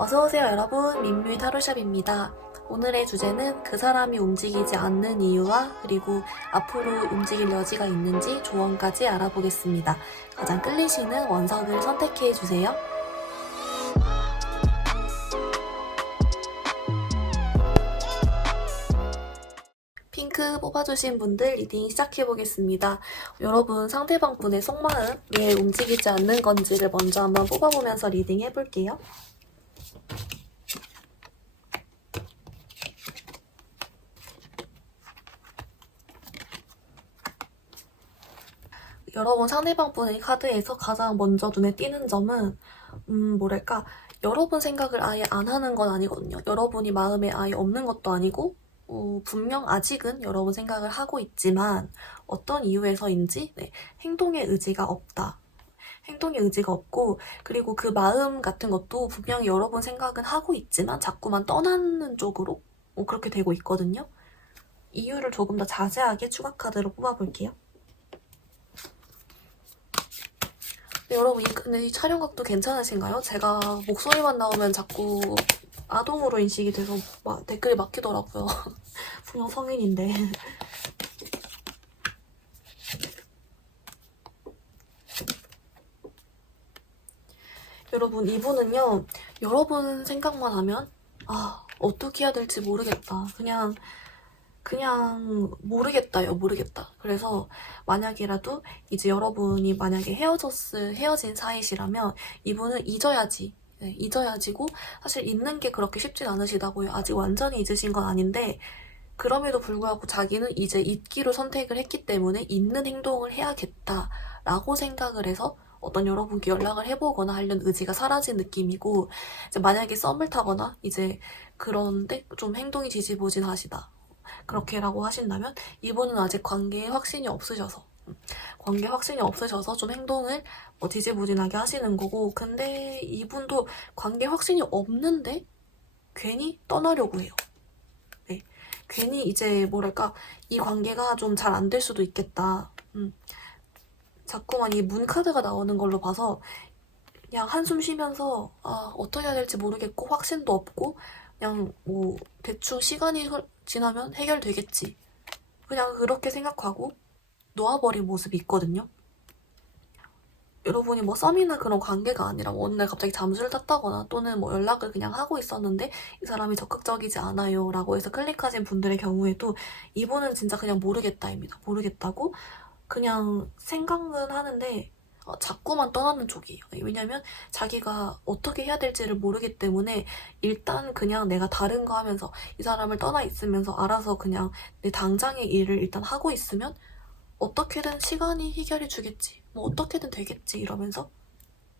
어서오세요 여러분, 민뮤 타로샵입니다. 오늘의 주제는 그 사람이 움직이지 않는 이유와 그리고 앞으로 움직일 여지가 있는지 조언까지 알아보겠습니다. 가장 끌리시는 원석을 선택해주세요. 핑크 뽑아주신 분들 리딩 시작해보겠습니다. 여러분 상대방 분의 속마음 왜 움직이지 않는 건지를 먼저 한번 뽑아보면서 리딩 해볼게요. 여러분 상대방 분의 카드에서 가장 먼저 눈에 띄는 점은 뭐랄까, 여러분 생각을 아예 안 하는 건 아니거든요. 여러분이 마음에 아예 없는 것도 아니고 분명 아직은 여러분 생각을 하고 있지만 어떤 이유에서인지 행동의 의지가 없다. 행동의 의지가 없고, 그리고 그 마음 같은 것도 분명히 여러분 생각은 하고 있지만 자꾸만 떠나는 쪽으로 그렇게 되고 있거든요. 이유를 조금 더 자세하게 추가 카드로 뽑아볼게요. 네, 여러분, 근데 이 촬영각도 괜찮으신가요? 제가 목소리만 나오면 자꾸 아동으로 인식이 돼서 댓글이 막히더라고요. 분명 성인인데. 여러분, 이분은요, 여러분 생각만 하면 어떻게 해야 될지 모르겠다. 그냥 모르겠다요, 모르겠다. 그래서 만약이라도 이제 여러분이 만약에 헤어진 사이시라면 이분은 잊어야지고, 사실 잊는 게 그렇게 쉽진 않으시다고요. 아직 완전히 잊으신 건 아닌데, 그럼에도 불구하고 자기는 이제 잊기로 선택을 했기 때문에 잊는 행동을 해야겠다라고 생각을 해서 어떤 여러분께 연락을 해보거나 하려는 의지가 사라진 느낌이고, 이제 만약에 썸을 타거나 이제 그런데 좀 행동이 지지부진하시다, 그렇게라고 하신다면 이분은 아직 관계에 확신이 없으셔서 좀 행동을 지지부진하게 하시는 거고, 근데 이분도 관계 확신이 없는데 괜히 떠나려고 해요. 네. 괜히 이제 뭐랄까, 이 관계가 좀 잘 안 될 수도 있겠다. 자꾸만 이 문 카드가 나오는 걸로 봐서 그냥 한숨 쉬면서 어떻게 해야 될지 모르겠고 확신도 없고 그냥 대충 시간이 지나면 해결되겠지, 그냥 그렇게 생각하고 놓아버린 모습이 있거든요. 여러분이 썸이나 그런 관계가 아니라 어느 날 갑자기 잠수를 탔다거나 또는 연락을 그냥 하고 있었는데 이 사람이 적극적이지 않아요 라고 해서 클릭하신 분들의 경우에도 이분은 진짜 그냥 모르겠다입니다. 모르겠다고 그냥 생각은 하는데 자꾸만 떠나는 쪽이에요. 왜냐면 자기가 어떻게 해야 될지를 모르기 때문에 일단 그냥 내가 다른 거 하면서 이 사람을 떠나 있으면서 알아서 그냥 내 당장의 일을 일단 하고 있으면 어떻게든 시간이 해결해 주겠지, 어떻게든 되겠지 이러면서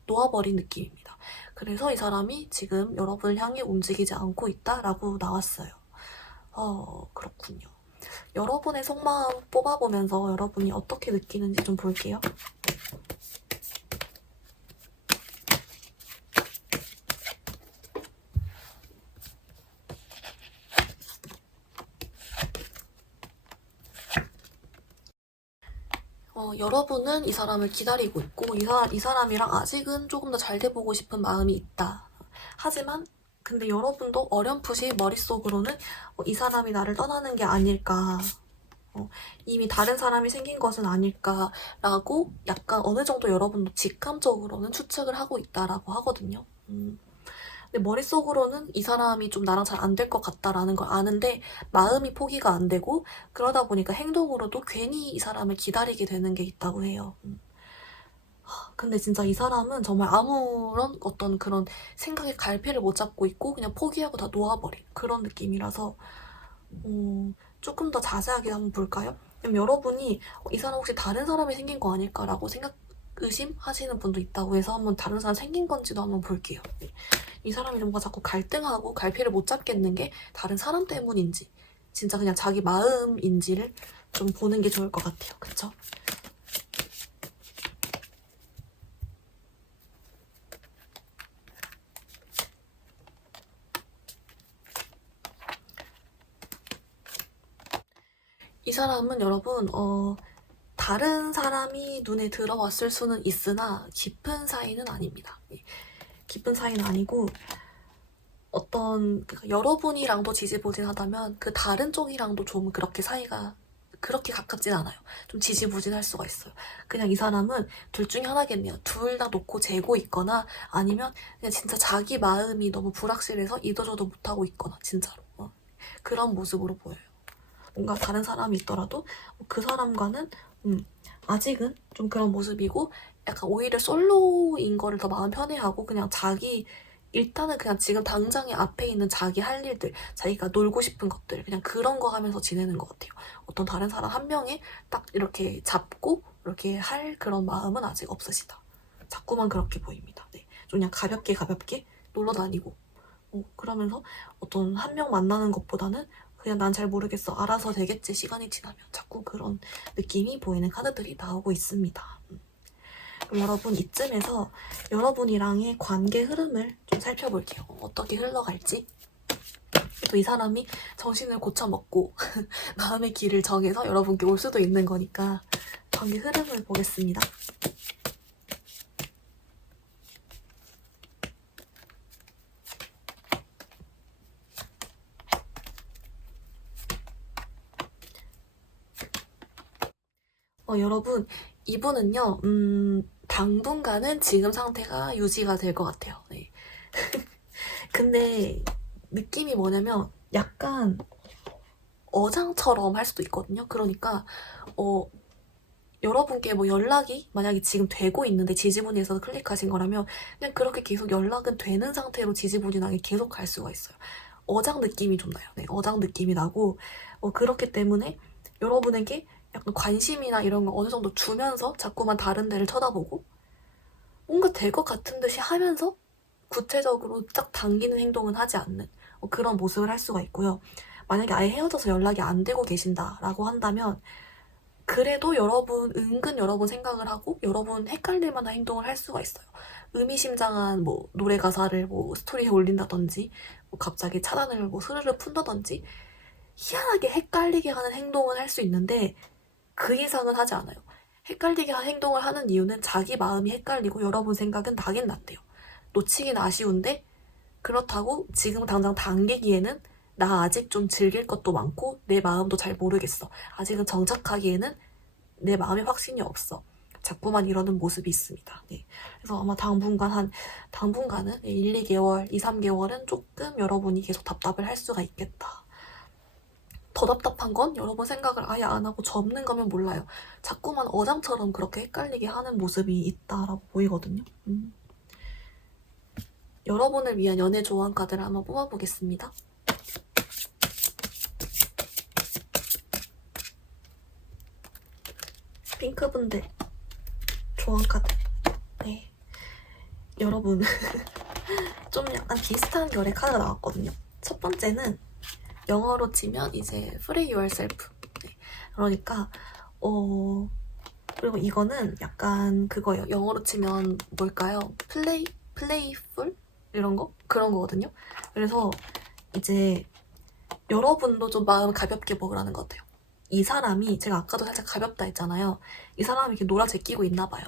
놓아버린 느낌입니다. 그래서 이 사람이 지금 여러분을 향해 움직이지 않고 있다라고 나왔어요. 그렇군요. 여러분의 속마음 뽑아보면서 여러분이 어떻게 느끼는지 좀 볼게요. 여러분은 이 사람을 기다리고 있고 이 사람이랑 아직은 조금 더 잘 돼보고 싶은 마음이 있다. 하지만 근데 여러분도 어렴풋이 머릿속으로는 이 사람이 나를 떠나는 게 아닐까, 이미 다른 사람이 생긴 것은 아닐까라고 약간 어느 정도 여러분도 직감적으로는 추측을 하고 있다라고 하거든요. 근데 머릿속으로는 이 사람이 좀 나랑 잘 안 될 것 같다라는 걸 아는데 마음이 포기가 안 되고, 그러다 보니까 행동으로도 괜히 이 사람을 기다리게 되는 게 있다고 해요. 근데 진짜 이 사람은 정말 아무런 어떤 그런 생각의 갈피를 못 잡고 있고 그냥 포기하고 다 놓아버린 그런 느낌이라서 조금 더 자세하게 한번 볼까요? 그럼 여러분이 이 사람 혹시 다른 사람이 생긴 거 아닐까라고 의심하시는 분도 있다고 해서 한번 다른 사람 생긴 건지도 한번 볼게요. 이 사람이 뭔가 자꾸 갈등하고 갈피를 못 잡겠는 게 다른 사람 때문인지 진짜 그냥 자기 마음인지를 좀 보는 게 좋을 것 같아요. 그쵸? 이 사람은 여러분 다른 사람이 눈에 들어왔을 수는 있으나 깊은 사이는 아닙니다. 깊은 사이는 아니고 그러니까 여러분이랑도 지지부진하다면 그 다른 쪽이랑도 좀 그렇게 사이가 그렇게 가깝진 않아요. 좀 지지부진할 수가 있어요. 그냥 이 사람은 둘 중에 하나겠네요. 둘 다 놓고 재고 있거나 아니면 그냥 진짜 자기 마음이 너무 불확실해서 이도저도 못하고 있거나 진짜로 그런 모습으로 보여요. 뭔가 다른 사람이 있더라도 그 사람과는 아직은 좀 그런 모습이고 약간 오히려 솔로인 거를 더 마음 편해하고 그냥 일단은 그냥 지금 당장에 앞에 있는 자기 할 일들, 자기가 놀고 싶은 것들, 그냥 그런 거 하면서 지내는 것 같아요. 어떤 다른 사람 한 명에 딱 이렇게 잡고 이렇게 할 그런 마음은 아직 없으시다. 자꾸만 그렇게 보입니다. 네. 좀 그냥 가볍게 놀러 다니고, 그러면서 어떤 한 명 만나는 것보다는 그냥 난 잘 모르겠어. 알아서 되겠지. 시간이 지나면. 자꾸 그런 느낌이 보이는 카드들이 나오고 있습니다. 여러분 이쯤에서 여러분이랑의 관계 흐름을 좀 살펴볼게요. 어떻게 흘러갈지. 또 이 사람이 정신을 고쳐먹고 마음의 길을 정해서 여러분께 올 수도 있는 거니까 관계 흐름을 보겠습니다. 여러분 이분은요 당분간은 지금 상태가 유지가 될 것 같아요. 네. 근데 느낌이 뭐냐면 약간 어장처럼 할 수도 있거든요. 그러니까 여러분께 뭐 연락이 만약에 지금 되고 있는데 지지분이에서 클릭하신 거라면 그냥 그렇게 계속 연락은 되는 상태로 지지분이하게 계속 갈 수가 있어요. 어장 느낌이 좀 나요. 네, 어장 느낌이 나고 그렇기 때문에 여러분에게 약간 관심이나 이런 거 어느 정도 주면서 자꾸만 다른 데를 쳐다보고 뭔가 될 것 같은 듯이 하면서 구체적으로 딱 당기는 행동은 하지 않는 그런 모습을 할 수가 있고요. 만약에 아예 헤어져서 연락이 안 되고 계신다라고 한다면 그래도 은근 여러분 생각을 하고 여러분 헷갈릴 만한 행동을 할 수가 있어요. 의미심장한 뭐 노래 가사를 뭐 스토리에 올린다든지 뭐 갑자기 차단을 뭐 스르르 푼다든지 희한하게 헷갈리게 하는 행동은 할 수 있는데 그 이상은 하지 않아요. 헷갈리게 한 행동을 하는 이유는 자기 마음이 헷갈리고 여러분 생각은 나긴 났대요. 놓치긴 아쉬운데 그렇다고 지금 당장 당기기에는 나 아직 좀 즐길 것도 많고 내 마음도 잘 모르겠어. 아직은 정착하기에는 내 마음에 확신이 없어. 자꾸만 이러는 모습이 있습니다. 네. 그래서 아마 당분간은 1, 2개월, 2, 3개월은 조금 여러분이 계속 답답을 할 수가 있겠다. 더 답답한 건 여러분 생각을 아예 안 하고 접는 거면 몰라요. 자꾸만 어장처럼 그렇게 헷갈리게 하는 모습이 있다라고 보이거든요. 여러분을 위한 연애 조언 카드를 한번 뽑아보겠습니다. 핑크분들 조언 카드. 네. 여러분 좀 약간 비슷한 결의 카드가 나왔거든요. 첫 번째는 영어로 치면 이제 free yourself. 네. 그러니까 그리고 이거는 약간 그거예요. 영어로 치면 뭘까요? playful? 이런 거? 그런 거거든요. 그래서 이제 여러분도 좀 마음 가볍게 먹으라는 것 같아요. 이 사람이 제가 아까도 살짝 가볍다 했잖아요. 이 사람이 이렇게 놀아제끼고 있나 봐요.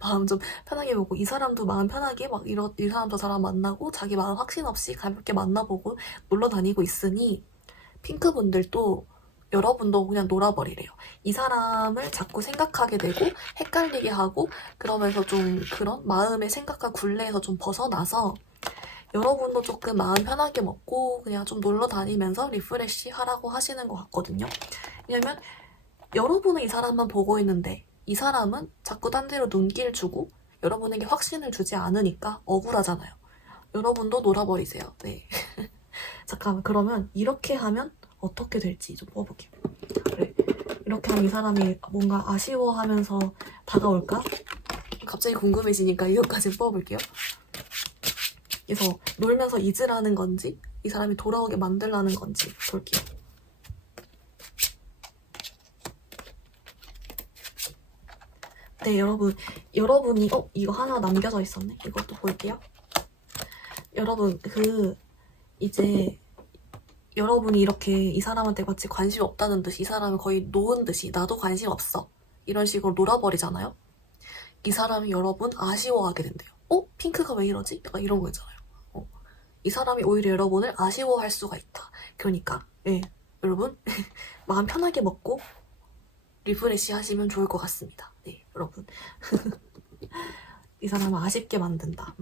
마음 좀 편하게 보고 이 사람도 마음 편하게 막 이 사람 저 사람 만나고 자기 마음 확신 없이 가볍게 만나보고 놀러 다니고 있으니 핑크분들도 여러분도 그냥 놀아버리래요. 이 사람을 자꾸 생각하게 되고 헷갈리게 하고 그러면서 좀 그런 마음의 생각과 굴레에서 좀 벗어나서 여러분도 조금 마음 편하게 먹고 그냥 좀 놀러 다니면서 리프레시 하라고 하시는 것 같거든요. 왜냐면 여러분은 이 사람만 보고 있는데 이 사람은 자꾸 딴 데로 눈길 주고 여러분에게 확신을 주지 않으니까 억울하잖아요. 여러분도 놀아버리세요. 네. 잠깐만 그러면 이렇게 하면 어떻게 될지 좀 뽑아볼게요. 그래. 이렇게 하면 이 사람이 뭔가 아쉬워하면서 다가올까? 갑자기 궁금해지니까 이것까지 뽑아볼게요. 그래서 놀면서 잊으라는 건지 이 사람이 돌아오게 만들라는 건지 볼게요. 네, 여러분이 이거 하나 남겨져 있었네. 이것도 볼게요. 여러분 이제 여러분이 이렇게 이 사람한테 마치 관심 없다는 듯이 이 사람을 거의 놓은 듯이 나도 관심 없어 이런 식으로 놀아버리잖아요. 이 사람이 여러분 아쉬워하게 된대요. 핑크가 왜 이러지? 약간 이런 거 있잖아요. 이 사람이 오히려 여러분을 아쉬워할 수가 있다. 그러니까 여러분 마음 편하게 먹고 리프레시 하시면 좋을 것 같습니다. 네, 여러분. 이 사람을 아쉽게 만든다.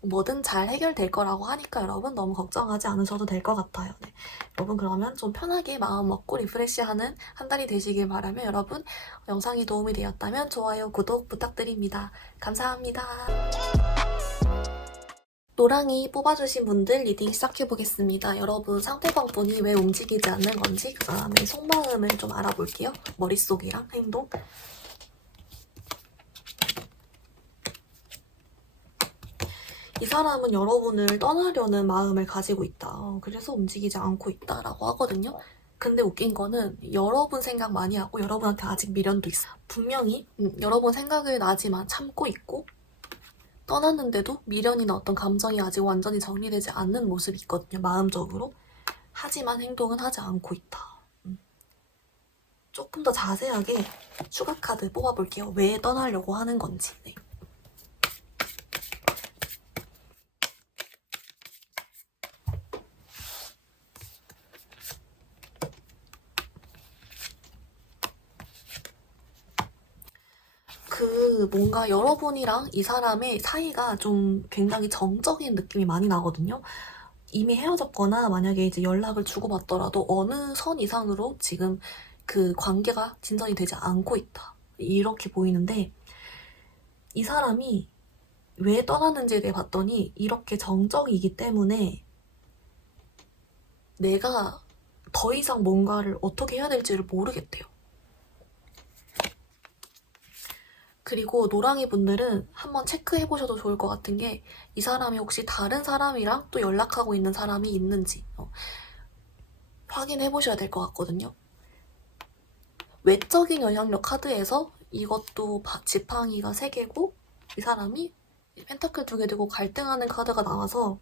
뭐든 잘 해결될 거라고 하니까 여러분 너무 걱정하지 않으셔도 될 것 같아요. 네. 여러분 그러면 좀 편하게 마음 먹고 리프레시하는 한 달이 되시길 바라며 여러분 영상이 도움이 되었다면 좋아요, 구독 부탁드립니다. 감사합니다. 노랑이 뽑아주신 분들 리딩 시작해보겠습니다. 여러분 상대방 분이 왜 움직이지 않는 건지 그 사람의 속마음을 좀 알아볼게요. 머릿속이랑 행동. 이 사람은 여러분을 떠나려는 마음을 가지고 있다. 그래서 움직이지 않고 있다라고 하거든요. 근데 웃긴 거는 여러분 생각 많이 하고 여러분한테 아직 미련도 있어. 분명히 여러분 생각을 나지만 참고 있고 떠났는데도 미련이나 어떤 감정이 아직 완전히 정리되지 않는 모습이 있거든요. 마음적으로. 하지만 행동은 하지 않고 있다. 조금 더 자세하게 추가 카드 뽑아볼게요. 왜 떠나려고 하는 건지. 네. 뭔가 여러분이랑 이 사람의 사이가 좀 굉장히 정적인 느낌이 많이 나거든요. 이미 헤어졌거나 만약에 이제 연락을 주고받더라도 어느 선 이상으로 지금 그 관계가 진전이 되지 않고 있다. 이렇게 보이는데 이 사람이 왜 떠났는지에 대해 봤더니 이렇게 정적이기 때문에 내가 더 이상 뭔가를 어떻게 해야 될지를 모르겠대요. 그리고 노랑이 분들은 한번 체크해보셔도 좋을 것 같은 게 이 사람이 혹시 다른 사람이랑 또 연락하고 있는 사람이 있는지 확인해보셔야 될 것 같거든요. 외적인 영향력 카드에서 이것도 지팡이가 3개고 이 사람이 펜타클 2개 들고 갈등하는 카드가 나와서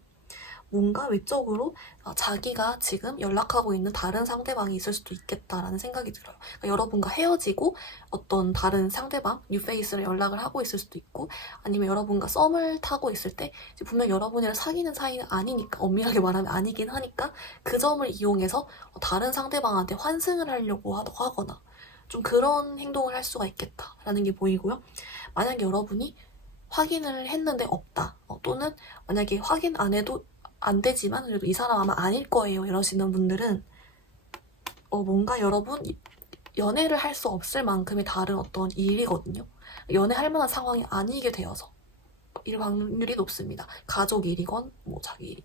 뭔가 외적으로 자기가 지금 연락하고 있는 다른 상대방이 있을 수도 있겠다라는 생각이 들어요. 그러니까 여러분과 헤어지고 어떤 다른 상대방, 뉴페이스로 연락을 하고 있을 수도 있고 아니면 여러분과 썸을 타고 있을 때 분명 여러분이랑 사귀는 사이는 아니니까 엄밀하게 말하면 아니긴 하니까 그 점을 이용해서 다른 상대방한테 환승을 하려고 하거나 좀 그런 행동을 할 수가 있겠다라는 게 보이고요. 만약에 여러분이 확인을 했는데 없다 또는 만약에 확인 안 해도 안 되지만 그래도 이 사람 아마 아닐 거예요 이러시는 분들은 뭔가 여러분 연애를 할 수 없을 만큼의 다른 어떤 일이거든요. 연애할 만한 상황이 아니게 되어서 일 확률이 높습니다. 가족 일이건 뭐 자기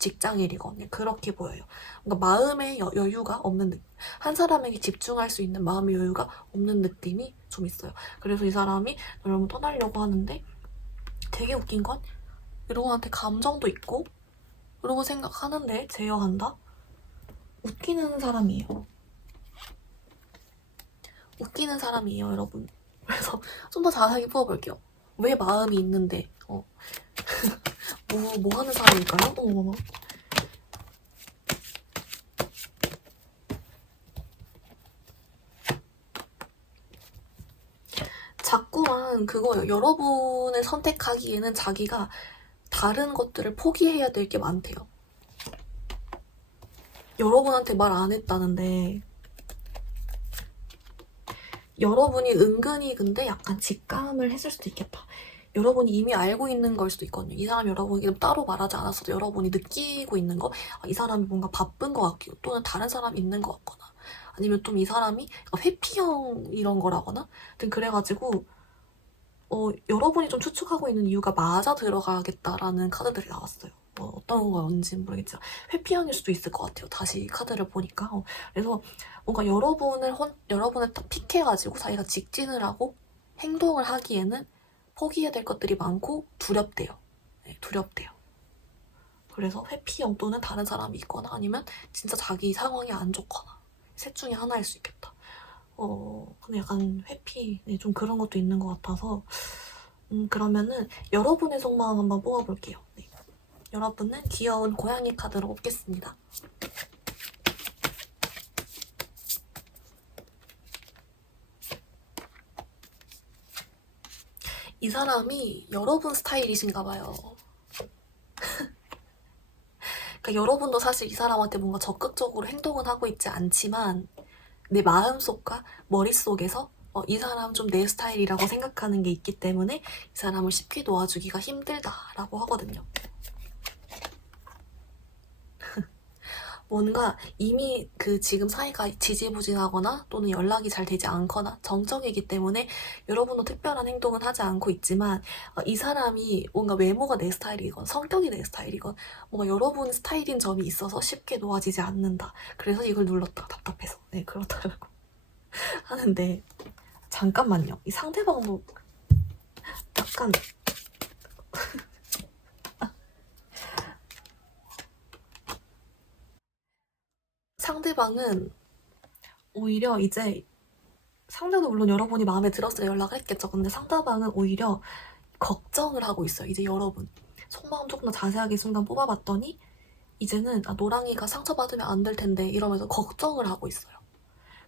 직장 일이건 그렇게 보여요. 그러니까 마음의 여유가 없는 느낌. 한 사람에게 집중할 수 있는 마음의 여유가 없는 느낌이 좀 있어요. 그래서 이 사람이 여러분 떠나려고 하는데 되게 웃긴 건 여러분한테 감정도 있고 그러고 생각하는데 제어한다? 웃기는 사람이에요. 웃기는 사람이에요, 여러분. 그래서 좀 더 자세하게 풀어볼게요. 왜 마음이 있는데 뭐 하는 사람일까요? 어머머. 자꾸만 그거예요. 여러분을 선택하기에는 자기가 다른 것들을 포기해야 될 게 많대요. 여러분한테 말 안 했다는데 여러분이 은근히 근데 약간 직감을 했을 수도 있겠다. 여러분이 이미 알고 있는 걸 수도 있거든요. 이 사람이 여러분에게 따로 말하지 않았어도 여러분이 느끼고 있는 거, 이 사람이 뭔가 바쁜 것 같기도 또는 다른 사람이 있는 것 같거나 아니면 좀 이 사람이 회피형 이런 거라거나 하여튼 그래가지고 여러분이 좀 추측하고 있는 이유가 맞아 들어가겠다라는 카드들이 나왔어요. 어떤 건지 모르겠지만 회피형일 수도 있을 것 같아요. 다시 카드를 보니까. 그래서 뭔가 여러분을 딱 픽해가지고 자기가 직진을 하고 행동을 하기에는 포기해야 될 것들이 많고 두렵대요. 네, 두렵대요. 그래서 회피형 또는 다른 사람이 있거나 아니면 진짜 자기 상황이 안 좋거나 셋 중에 하나일 수 있겠다. 근데 약간 회피, 네, 좀 그런 것도 있는 것 같아서 그러면은 여러분의 속마음 한번 뽑아볼게요. 네. 여러분은 귀여운 고양이 카드로 뽑겠습니다. 이 사람이 여러분 스타일이신가 봐요. 그러니까 여러분도 사실 이 사람한테 뭔가 적극적으로 행동은 하고 있지 않지만 내 마음속과 머릿속에서 이 사람 좀 내 스타일이라고 생각하는 게 있기 때문에 이 사람을 쉽게 놓아주기가 힘들다라고 하거든요. 뭔가 이미 그 지금 사이가 지지부진하거나 또는 연락이 잘 되지 않거나 정적이기 때문에 여러분도 특별한 행동은 하지 않고 있지만 이 사람이 뭔가 외모가 내 스타일이건 성격이 내 스타일이건 뭔가 여러분 스타일인 점이 있어서 쉽게 놓아지지 않는다. 그래서 이걸 눌렀다가 답답해서 네 그렇다라고 하는데 잠깐만요. 이 상대방도 약간 상대방은 오히려 이제 상대도 물론 여러분이 마음에 들었으니까 연락을 했겠죠. 근데 상대방은 오히려 걱정을 하고 있어요. 이제 여러분 속마음 조금 더 자세하게 이 순간 뽑아봤더니 이제는 노랑이가 상처받으면 안 될 텐데 이러면서 걱정을 하고 있어요.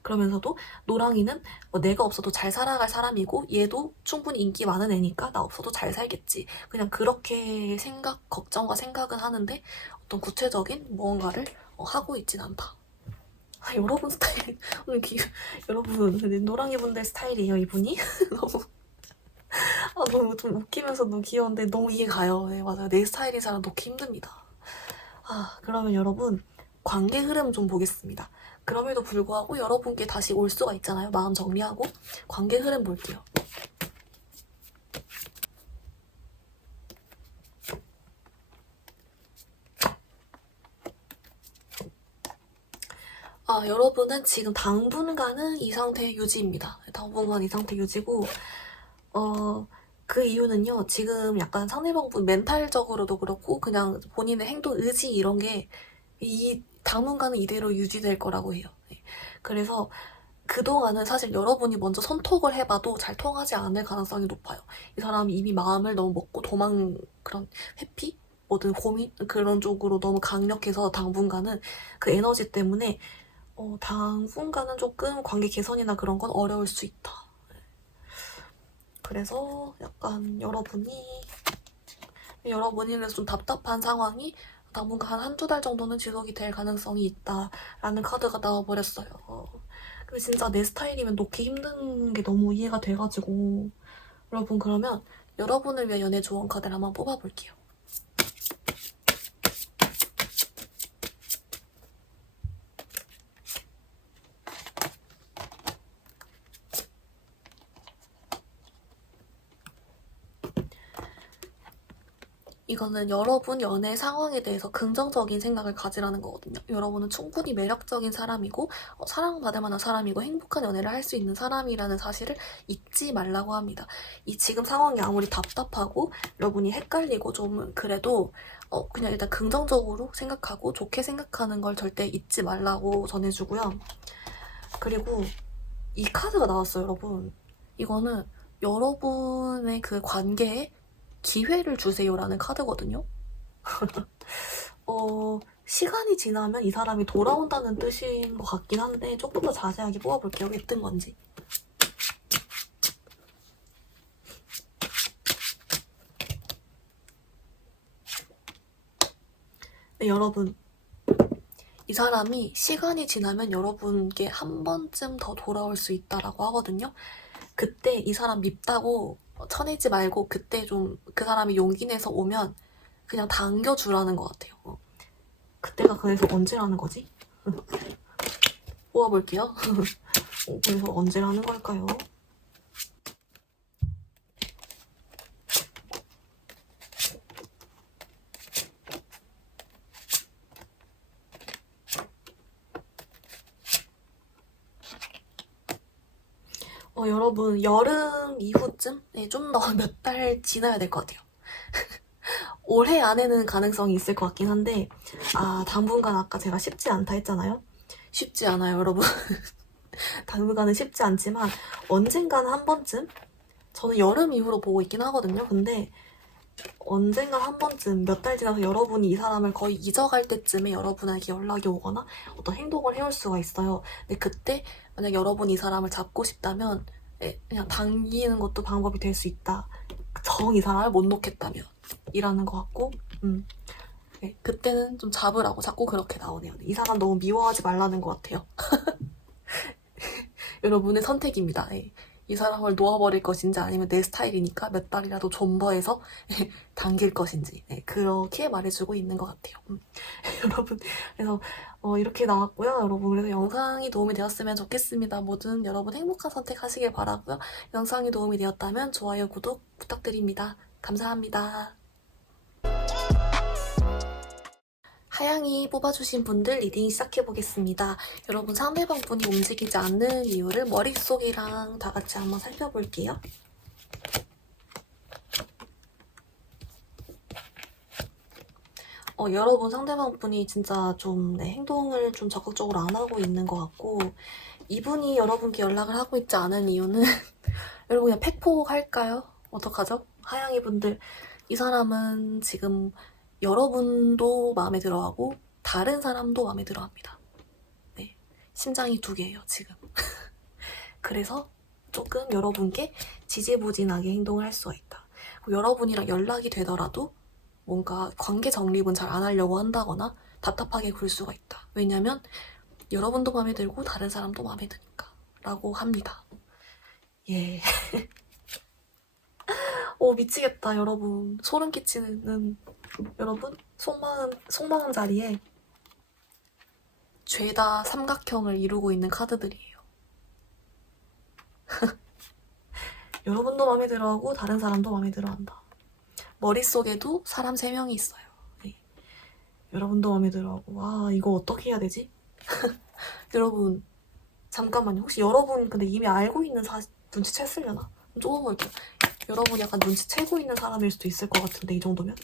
그러면서도 노랑이는 내가 없어도 잘 살아갈 사람이고 얘도 충분히 인기 많은 애니까 나 없어도 잘 살겠지. 그냥 그렇게 걱정과 생각은 하는데 어떤 구체적인 무언가를 하고 있진 않다. 여러분 스타일 오늘 여러분 노랑이 분들 스타일이에요 이분이? 너무 너무 좀 웃기면서 너무 귀여운데 너무 이해 가요. 네 맞아요. 내 스타일인 사람 놓기 힘듭니다. 그러면 여러분 관계 흐름 좀 보겠습니다. 그럼에도 불구하고 여러분께 다시 올 수가 있잖아요. 마음 정리하고 관계 흐름 볼게요. 여러분은 지금 당분간은 이 상태 유지입니다. 당분간 이 상태 유지고 그 이유는요. 지금 약간 상대방분 멘탈적으로도 그렇고 그냥 본인의 행동 의지 이런 게 이 당분간은 이대로 유지될 거라고 해요. 네. 그래서 그동안은 사실 여러분이 먼저 손톡을 해봐도 잘 통하지 않을 가능성이 높아요. 이 사람이 이미 마음을 너무 먹고 그런 회피? 뭐든 고민? 그런 쪽으로 너무 강력해서 당분간은 그 에너지 때문에 당분간은 조금 관계 개선이나 그런 건 어려울 수 있다. 그래서 약간 여러분이 그래서 좀 답답한 상황이 당분간 한두 달 정도는 지속이 될 가능성이 있다라는 카드가 나와버렸어요. 근데 진짜 내 스타일이면 놓기 힘든 게 너무 이해가 돼가지고 여러분 그러면 여러분을 위한 연애 조언 카드를 한번 뽑아볼게요. 이거는 여러분 연애 상황에 대해서 긍정적인 생각을 가지라는 거거든요. 여러분은 충분히 매력적인 사람이고 사랑받을 만한 사람이고 행복한 연애를 할 수 있는 사람이라는 사실을 잊지 말라고 합니다. 이 지금 상황이 아무리 답답하고 여러분이 헷갈리고 좀 그래도 그냥 일단 긍정적으로 생각하고 좋게 생각하는 걸 절대 잊지 말라고 전해주고요. 그리고 이 카드가 나왔어요, 여러분. 이거는 여러분의 그 관계에 기회를 주세요라는 카드거든요. 시간이 지나면 이 사람이 돌아온다는 뜻인 것 같긴 한데 조금 더 자세하게 뽑아볼게요. 왜 뜬 건지. 네, 여러분. 이 사람이 시간이 지나면 여러분께 한 번쯤 더 돌아올 수 있다라고 하거든요. 그때 이 사람 밉다고 쳐내지 말고 그때 좀 그 사람이 용기 내서 오면 그냥 당겨주라는 것 같아요. 그때가 그래서 언제라는 거지? 뽑아볼게요. 그래서 언제라는 걸까요? 여러분 여름 이후쯤 좀 더 몇 달 지나야 될 것 같아요. 올해 안에는 가능성이 있을 것 같긴 한데 당분간 아까 제가 쉽지 않다 했잖아요. 쉽지 않아요, 여러분. 당분간은 쉽지 않지만 언젠가는 한 번쯤 저는 여름 이후로 보고 있긴 하거든요. 근데 언젠가 한 번쯤 몇 달 지나서 여러분이 이 사람을 거의 잊어갈 때쯤에 여러분에게 연락이 오거나 어떤 행동을 해올 수가 있어요. 근데 그때 만약 여러분이 이 사람을 잡고 싶다면 그냥 당기는 것도 방법이 될 수 있다. 정 이 사람을 못 놓겠다면 이라는 것 같고 네, 그때는 좀 잡으라고 자꾸 그렇게 나오네요. 이 사람 너무 미워하지 말라는 것 같아요. 여러분의 선택입니다. 네. 이 사람을 놓아버릴 것인지 아니면 내 스타일이니까 몇 달이라도 존버해서 당길 것인지 그렇게 말해주고 있는 것 같아요. 여러분 그래서 이렇게 나왔고요. 여러분 그래서 영상이 도움이 되었으면 좋겠습니다. 모든 여러분 행복한 선택하시길 바라고요. 영상이 도움이 되었다면 좋아요, 구독 부탁드립니다. 감사합니다. 하양이 뽑아주신 분들 리딩 시작해보겠습니다. 여러분 상대방 분이 움직이지 않는 이유를 머릿속이랑 다 같이 한번 살펴볼게요. 여러분 상대방 분이 진짜 좀 행동을 좀 적극적으로 안 하고 있는 것 같고, 이분이 여러분께 연락을 하고 있지 않은 이유는 여러분 그냥 팩폭할까요? 어떡하죠? 하양이 분들, 이 사람은 지금 여러분도 마음에 들어하고 다른 사람도 마음에 들어합니다. 네, 심장이 두 개예요 지금. 그래서 조금 여러분께 지지부진하게 행동을 할 수가 있다. 여러분이랑 연락이 되더라도 뭔가 관계 정립은 잘 안 하려고 한다거나 답답하게 굴 수가 있다. 왜냐면 여러분도 마음에 들고 다른 사람도 마음에 드니까 라고 합니다. 예. 미치겠다 여러분. 소름 끼치는 여러분 속마음 자리에 죄다 삼각형을 이루고 있는 카드들이에요. 여러분도 마음에 들어하고 다른 사람도 마음에 들어한다. 머릿속에도 사람 3명이 있어요. 네. 여러분도 마음에 들어하고 와 이거 어떻게 해야 되지? 여러분 잠깐만요. 혹시 여러분 근데 이미 알고 있는 눈치챘으려나? 좀 볼게요. 여러분 약간 눈치채고 있는 사람일 수도 있을 것 같은데 이 정도면?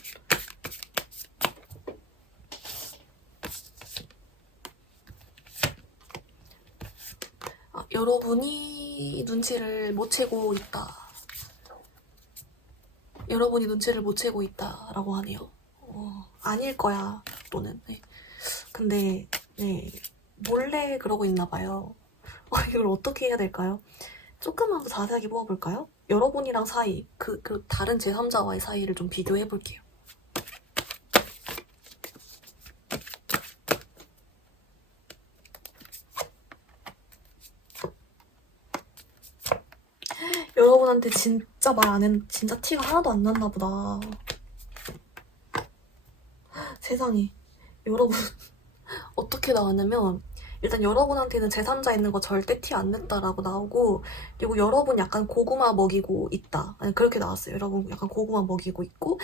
여러분이 눈치를 못 채고 있다. 여러분이 눈치를 못 채고 있다라고 하네요. 아닐 거야 또는 근데 몰래 그러고 있나 봐요. 이걸 어떻게 해야 될까요? 조금만 더 자세하게 뽑아볼까요? 여러분이랑 사이, 그 다른 제3자와의 사이를 좀 비교해볼게요. 여러분한테 진짜 진짜 티가 하나도 안 났나 보다. 세상에. 여러분, 어떻게 나왔냐면, 일단 여러분한테는 제3자 있는 거 절대 티 안 냈다라고 나오고, 그리고 여러분 약간 고구마 먹이고 있다. 아니, 그렇게 나왔어요. 여러분 약간 고구마 먹이고 있고,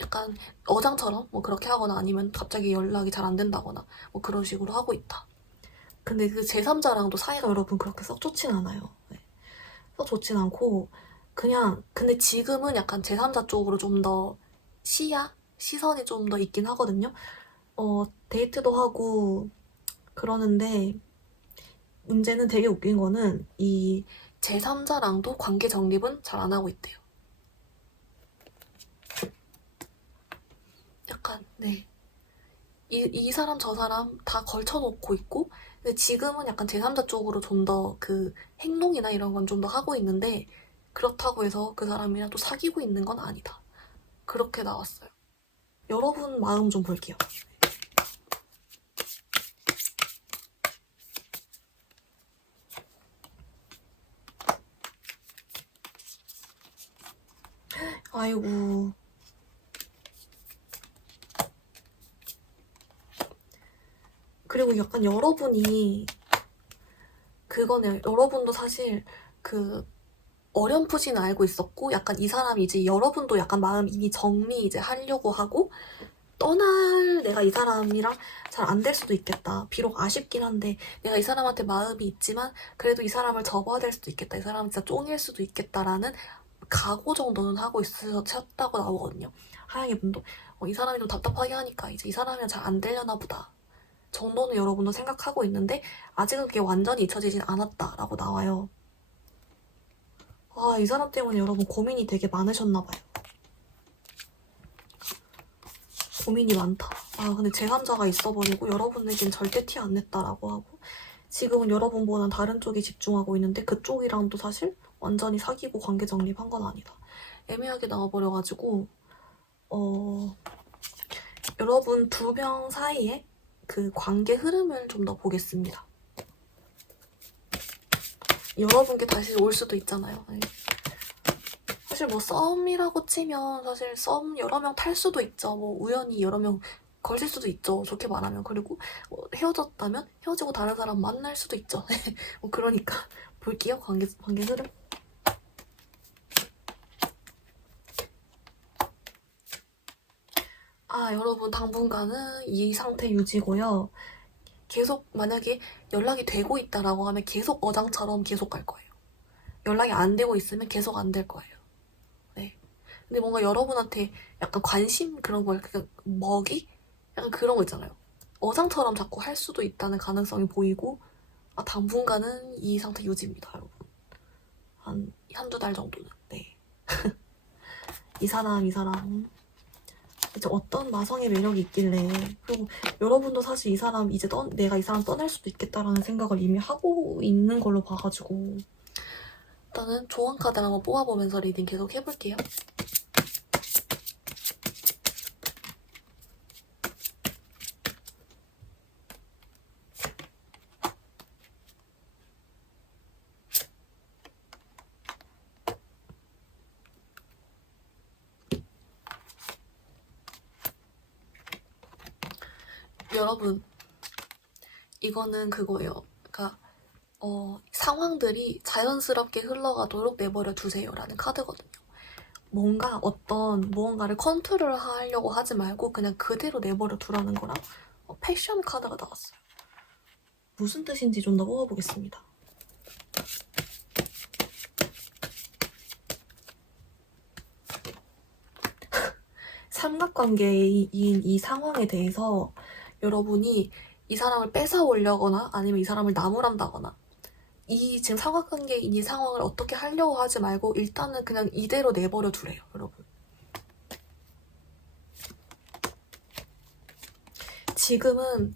약간 어장처럼 뭐 그렇게 하거나 아니면 갑자기 연락이 잘 안 된다거나 뭐 그런 식으로 하고 있다. 근데 그 제3자랑도 사이가 여러분 그렇게 썩 좋진 않아요. 썩 좋진 않고 그냥 근데 지금은 약간 제3자 쪽으로 좀 더 시선이 좀 더 있긴 하거든요. 데이트도 하고 그러는데 문제는 되게 웃긴 거는 이 제3자랑도 관계 정립은 잘 안 하고 있대요. 약간 이 사람 저 사람 다 걸쳐놓고 있고 근데 지금은 약간 제3자 쪽으로 좀 더 그 행동이나 이런 건 좀 더 하고 있는데 그렇다고 해서 그 사람이랑 또 사귀고 있는 건 아니다. 그렇게 나왔어요. 여러분 마음 좀 볼게요. 아이고. 그리고 약간 여러분이 그거네요. 여러분도 사실 그 어렴풋이는 알고 있었고 약간 이 사람이 이제 여러분도 약간 마음 이미 정리 이제 하려고 하고 떠날 내가 이 사람이랑 잘 안 될 수도 있겠다. 비록 아쉽긴 한데 내가 이 사람한테 마음이 있지만 그래도 이 사람을 접어야 될 수도 있겠다. 이 사람은 진짜 쫑일 수도 있겠다라는 각오 정도는 하고 있으셨다고 나오거든요. 하양이 분도 이 사람이 좀 답답하게 하니까 이제 이 사람이랑 잘 안 되려나 보다. 정도는 여러분도 생각하고 있는데 아직은 그게 완전히 잊혀지진 않았다라고 나와요. 이 사람 때문에 여러분 고민이 되게 많으셨나봐요. 고민이 많다. 근데 제3자가 있어버리고 여러분에겐 절대 티 안 냈다라고 하고 지금은 여러분보다는 다른 쪽에 집중하고 있는데 그쪽이랑도 사실 완전히 사귀고 관계 정립한 건 아니다. 애매하게 나와버려가지고 여러분 두 명 사이에 그 관계 흐름을 좀 더 보겠습니다. 여러분께 다시 올 수도 있잖아요. 네. 사실 뭐 썸이라고 치면 사실 썸 여러 명 탈 수도 있죠. 뭐 우연히 여러 명 걸칠 수도 있죠. 좋게 말하면. 그리고 헤어졌다면 헤어지고 다른 사람 만날 수도 있죠. 뭐 그러니까 볼게요. 관계 흐름. 여러분 당분간은 이 상태 유지고요. 계속 만약에 연락이 되고 있다라고 하면 계속 어장처럼 계속 갈 거예요. 연락이 안 되고 있으면 계속 안 될 거예요. 네. 근데 뭔가 여러분한테 약간 관심 그런 걸 그냥 먹이? 약간 그런 거 있잖아요. 어장처럼 자꾸 할 수도 있다는 가능성이 보이고 당분간은 이 상태 유지입니다, 여러분. 한두 달 정도는. 네. 이 사람 이제 어떤 마성의 매력이 있길래 그리고 여러분도 사실 이 사람 이제 내가 이 사람 떠날 수도 있겠다라는 생각을 이미 하고 있는 걸로 봐가지고 일단은 조언 카드를 한번 뽑아보면서 리딩 계속 해볼게요. 여러분 이거는 그거예요. 그러니까 상황들이 자연스럽게 흘러가도록 내버려 두세요라는 카드거든요. 뭔가 무언가를 컨트롤 하려고 하지 말고 그냥 그대로 내버려 두라는 거랑 패션 카드가 나왔어요. 무슨 뜻인지 좀 더 뽑아보겠습니다. 삼각관계인 이 상황에 대해서 여러분이 이 사람을 뺏어오려거나 아니면 이 사람을 나무란다거나 이 지금 삼각관계인 이 상황을 어떻게 하려고 하지 말고 일단은 그냥 이대로 내버려 두래요, 여러분. 지금은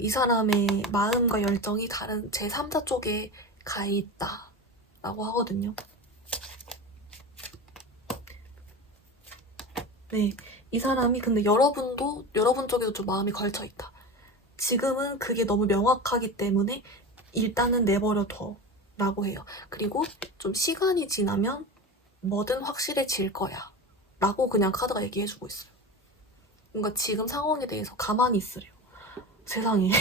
이 사람의 마음과 열정이 다른 제3자 쪽에 가 있다 라고 하거든요. 네, 이 사람이 근데 여러분 쪽에도 좀 마음이 걸쳐 있다. 지금은 그게 너무 명확하기 때문에 일단은 내버려 둬 라고 해요. 그리고 좀 시간이 지나면 뭐든 확실해질 거야 라고 그냥 카드가 얘기해주고 있어요. 뭔가 지금 상황에 대해서 가만히 있으래요. 세상에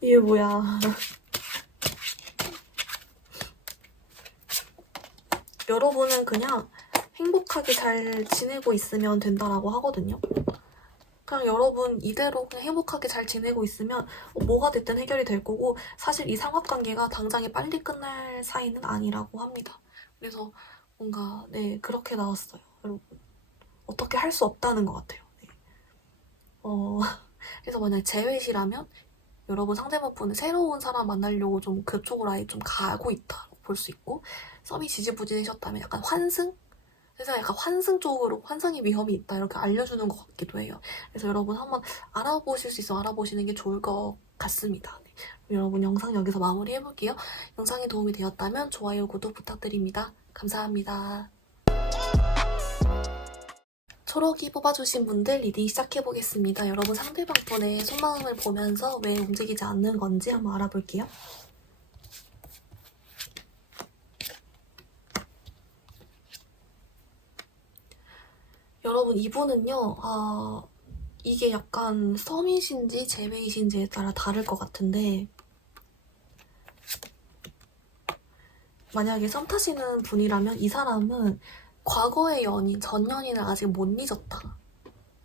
이게 뭐야. 여러분은 그냥 행복하게 잘 지내고 있으면 된다라고 하거든요. 그냥 여러분 이대로 그냥 행복하게 잘 지내고 있으면 뭐가 됐든 해결이 될 거고 사실 이 삼각관계가 당장에 빨리 끝날 사이는 아니라고 합니다. 그래서 뭔가 네 그렇게 나왔어요. 여러분 어떻게 할 수 없다는 것 같아요. 네. 그래서 만약에 재회시라면 여러분 상대방 분은 새로운 사람 만나려고 좀 그쪽으로 아예 좀 가고 있다 볼 수 있고 썸이 지지부진하셨다면 약간 환승? 그래서 약간 환승 쪽으로 환승의 위험이 있다 이렇게 알려주는 것 같기도 해요. 그래서 여러분 한번 알아보실 수 있으면 알아보시는 게 좋을 것 같습니다. 네. 여러분 영상 여기서 마무리해볼게요. 영상이 도움이 되었다면 좋아요, 구독 부탁드립니다. 감사합니다. 초록이 뽑아주신 분들 리딩 시작해보겠습니다. 여러분 상대방 분의 속마음을 보면서 왜 움직이지 않는 건지 한번 알아볼게요. 여러분 이분은요 이게 약간 썸이신지 재회이신지에 따라 다를 것 같은데 만약에 썸 타시는 분이라면 이 사람은 과거의 연인, 전 연인을 아직 못 잊었다.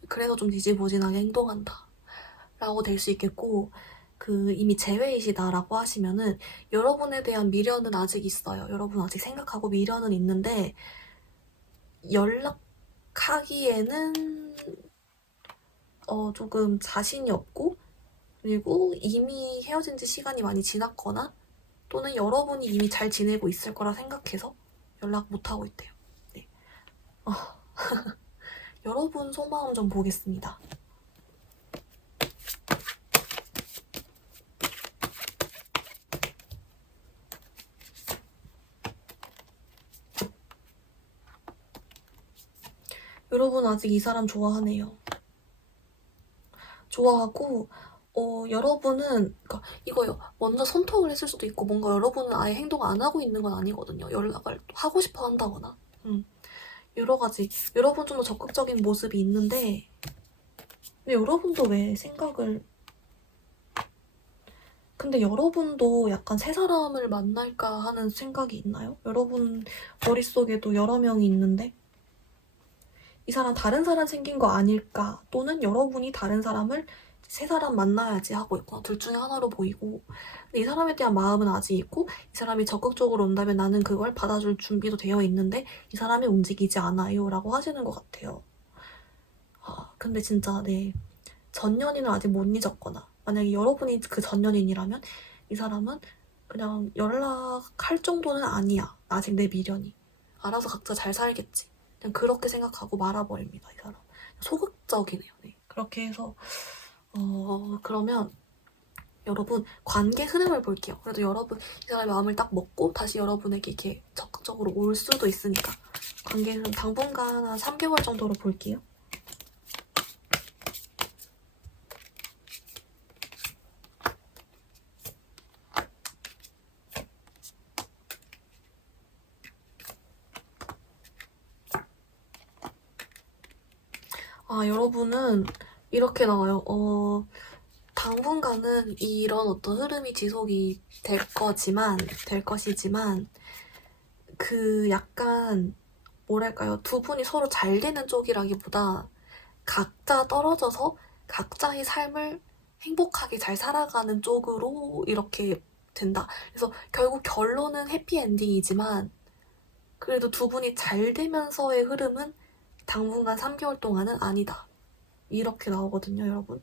그래서 좀 지지부진하게 행동한다 라고 될 수 있겠고 이미 재회이시다라고 하시면은 여러분에 대한 미련은 아직 있어요. 여러분 아직 생각하고 미련은 있는데 연락하기에는 조금 자신이 없고 그리고 이미 헤어진 지 시간이 많이 지났거나 또는 여러분이 이미 잘 지내고 있을 거라 생각해서 연락 못하고 있대요. 네. 여러분 속마음 좀 보겠습니다. 여러분 아직 이 사람 좋아하네요. 좋아하고 여러분은 그러니까 이거요. 먼저 손톱을 했을 수도 있고 뭔가 여러분은 아예 행동 안 하고 있는 건 아니거든요. 연락을 하고 싶어 한다거나 여러 가지 여러분 좀 더 적극적인 모습이 있는데 근데 여러분도 왜 생각을 근데 여러분도 약간 새 사람을 만날까 하는 생각이 있나요? 여러분 머릿속에도 여러 명이 있는데 이 사람 다른 사람 생긴 거 아닐까 또는 여러분이 다른 사람을 새 사람 만나야지 하고 있거나 둘 중에 하나로 보이고 근데 이 사람에 대한 마음은 아직 있고 이 사람이 적극적으로 온다면 나는 그걸 받아줄 준비도 되어 있는데 이 사람이 움직이지 않아요 라고 하시는 것 같아요. 근데 진짜 네 전연인을 아직 못 잊었거나 만약에 여러분이 그 전연인이라면 이 사람은 그냥 연락할 정도는 아니야. 아직 내 미련이. 알아서 각자 잘 살겠지. 그냥 그렇게 생각하고 말아버립니다. 이 사람. 소극적이네요. 네. 그렇게 해서 그러면 여러분 관계 흐름을 볼게요. 그래도 여러분 이 사람의 마음을 딱 먹고 다시 여러분에게 이렇게 적극적으로 올 수도 있으니까 관계 흐름 당분간 한 3개월 정도로 볼게요. 여러분은 이렇게 나와요. 당분간은 이런 어떤 흐름이 지속이 될 것이지만, 그 약간, 뭐랄까요. 두 분이 서로 잘 되는 쪽이라기보다 각자 떨어져서 각자의 삶을 행복하게 잘 살아가는 쪽으로 이렇게 된다. 그래서 결국 결론은 해피엔딩이지만, 그래도 두 분이 잘 되면서의 흐름은 당분간 3개월 동안은 아니다. 이렇게 나오거든요, 여러분.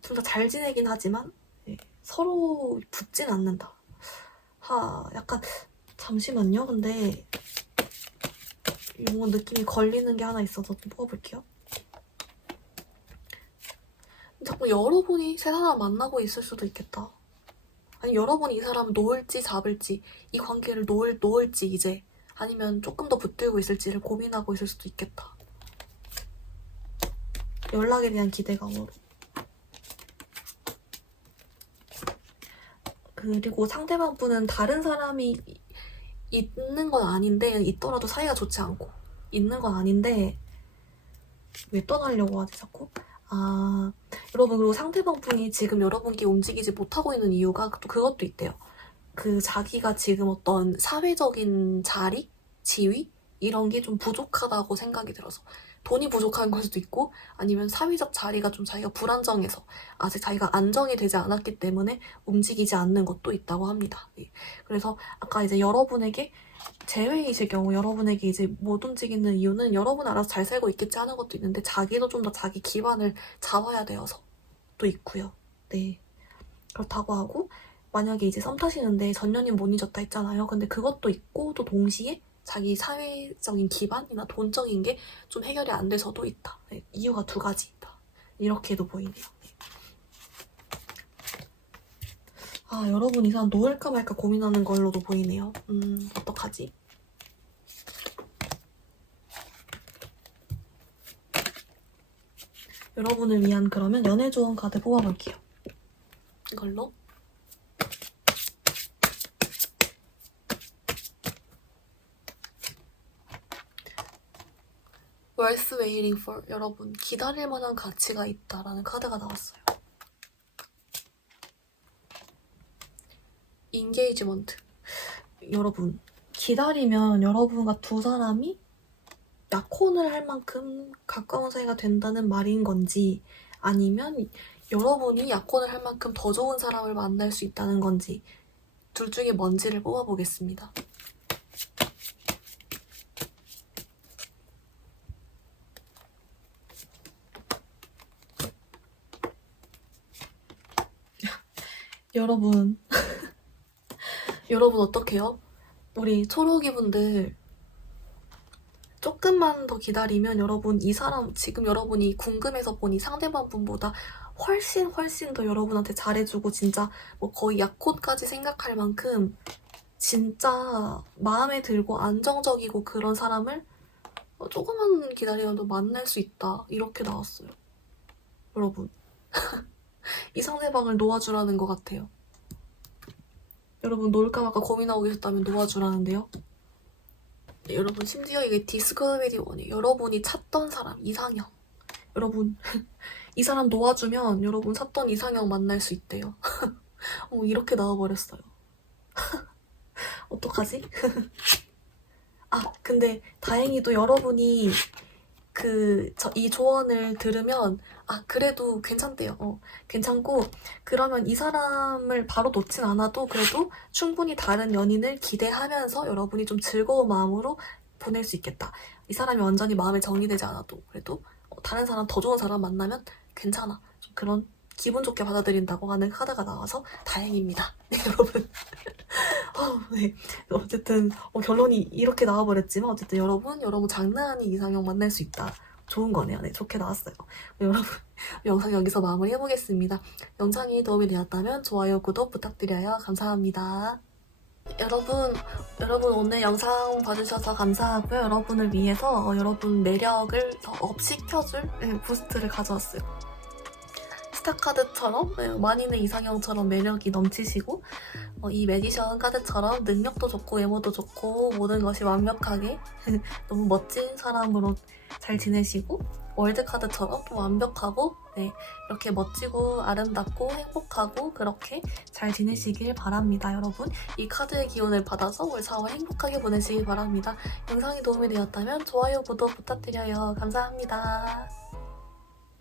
둘 다 잘 지내긴 하지만 서로 붙진 않는다. 약간 잠시만요. 근데 뭔가 느낌이 걸리는 게 하나 있어서 좀 뽑아볼게요. 자꾸 여러분이 새 사람 만나고 있을 수도 있겠다. 아니 여러분이 이 사람을 놓을지 잡을지 이 관계를 놓을지 이제 아니면 조금 더 붙들고 있을지를 고민하고 있을 수도 있겠다. 연락에 대한 기대감으로. 그리고 상대방 분은 다른 사람이 있는 건 아닌데 있더라도 사이가 좋지 않고 있는 건 아닌데 왜 떠나려고 하지 자꾸? 여러분 그리고 상대방 분이 지금 여러분께 움직이지 못하고 있는 이유가 또 그것도 있대요. 그 자기가 지금 어떤 사회적인 자리? 지위? 이런 게 좀 부족하다고 생각이 들어서 돈이 부족한 걸 수도 있고 아니면 사회적 자리가 좀 자기가 불안정해서 아직 자기가 안정이 되지 않았기 때문에 움직이지 않는 것도 있다고 합니다. 그래서 아까 이제 여러분에게 제외이실 경우 여러분에게 이제 못 움직이는 이유는 여러분 알아서 잘 살고 있겠지 하는 것도 있는데 자기도 좀 더 자기 기반을 잡아야 되어서 또 있고요. 네. 그렇다고 하고 만약에 이제 썸 타시는데 전년인 못 잊었다 했잖아요. 근데 그것도 있고 또 동시에 자기 사회적인 기반이나 돈적인 게 좀 해결이 안 돼서도 있다. 네, 이유가 두 가지 있다. 이렇게도 보이네요. 여러분 이 사람 놓을까 말까 고민하는 걸로도 보이네요. 어떡하지? 여러분을 위한 그러면 연애 조언 카드 뽑아볼게요. 이걸로. worth waiting for. 여러분 기다릴 만한 가치가 있다라는 카드가 나왔어요. 인게이지먼트. 여러분 기다리면 여러분과 두 사람이 약혼을 할 만큼 가까운 사이가 된다는 말인 건지 아니면 여러분이 약혼을 할 만큼 더 좋은 사람을 만날 수 있다는 건지 둘 중에 뭔지를 뽑아보겠습니다. 여러분 여러분 어떡해요? 우리 초록이 분들 조금만 더 기다리면 여러분 이 사람 지금 여러분이 궁금해서 보니 상대방 분보다 훨씬 더 여러분한테 잘해주고 진짜 뭐 거의 약혼까지 생각할 만큼 진짜 마음에 들고 안정적이고 그런 사람을 조금만 기다리면 만날 수 있다 이렇게 나왔어요. 여러분. 이 상대방을 놓아주라는 것 같아요. 여러분 놓을까 말까 고민하고 계셨다면 놓아주라는데요. 여러분 심지어 이게 디스커버리 1이에요. 여러분이 찾던 사람 이상형. 여러분 이 사람 놓아주면 여러분 찾던 이상형 만날 수 있대요. 이렇게 나와버렸어요. 어떡하지? 근데 다행히도 여러분이 이 조언을 들으면 그래도 괜찮대요. 괜찮고 그러면 이 사람을 바로 놓진 않아도 그래도 충분히 다른 연인을 기대하면서 여러분이 좀 즐거운 마음으로 보낼 수 있겠다. 이 사람이 완전히 마음에 정리되지 않아도 그래도 다른 사람 더 좋은 사람 만나면 괜찮아. 좀 그런 기분 좋게 받아들인다고 하는 카드가 나와서 다행입니다. 네, 여러분. 네. 어쨌든 결론이 이렇게 나와버렸지만 어쨌든 여러분 장난 아닌 이상형 만날 수 있다. 좋은 거네요. 네, 좋게 나왔어요. 여러분, 영상 여기서 마무리해보겠습니다. 영상이 도움이 되었다면 좋아요, 구독 부탁드려요. 감사합니다. 여러분 오늘 영상 봐주셔서 감사하고요. 여러분을 위해서 여러분 매력을 더 업시켜줄 부스트를 가져왔어요. 스타카드처럼 만인의 이상형처럼 매력이 넘치시고 이 매지션 카드처럼 능력도 좋고 외모도 좋고 모든 것이 완벽하게 너무 멋진 사람으로 잘 지내시고 월드카드처럼 완벽하고 이렇게 멋지고 아름답고 행복하고 그렇게 잘 지내시길 바랍니다. 여러분 이 카드의 기운을 받아서 올 4월 행복하게 보내시길 바랍니다. 영상이 도움이 되었다면 좋아요, 구독 부탁드려요. 감사합니다.